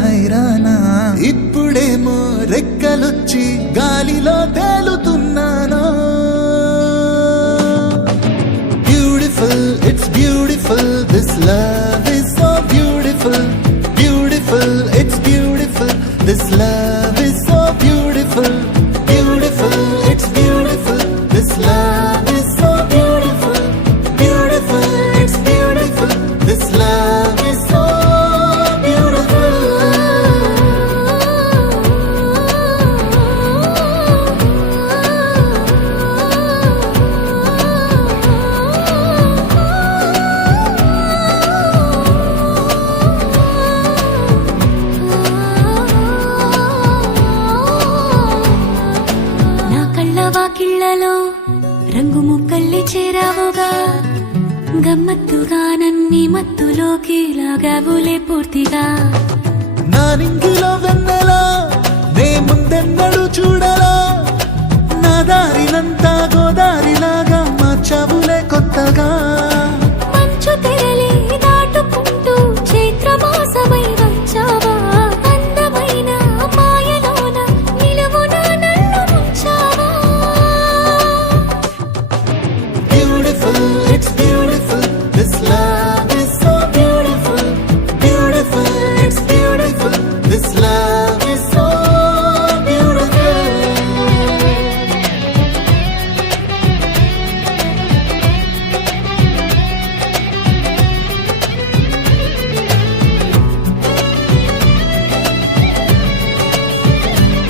హైరానా ఇప్పుడేమో రెక్కలొచ్చి గాలిలో తేలుతున్నాను beautiful it's beautiful this love is so beautiful beautiful it's beautiful this love is so beautiful beautiful it's beautiful this love is so beautiful beautiful it's beautiful this love is so వాకిళ్లలో రంగు ముక్కల్లి చేరావుగా గమ్మత్తుగా నన్ని మత్తులోకి లాగావులే పూర్తిగా నా నింగిలో వెన్నెలా నే ముందెన్నడు చూడలా నా దారినంతా గోదారిలాగా మార్చావులే కొత్తగా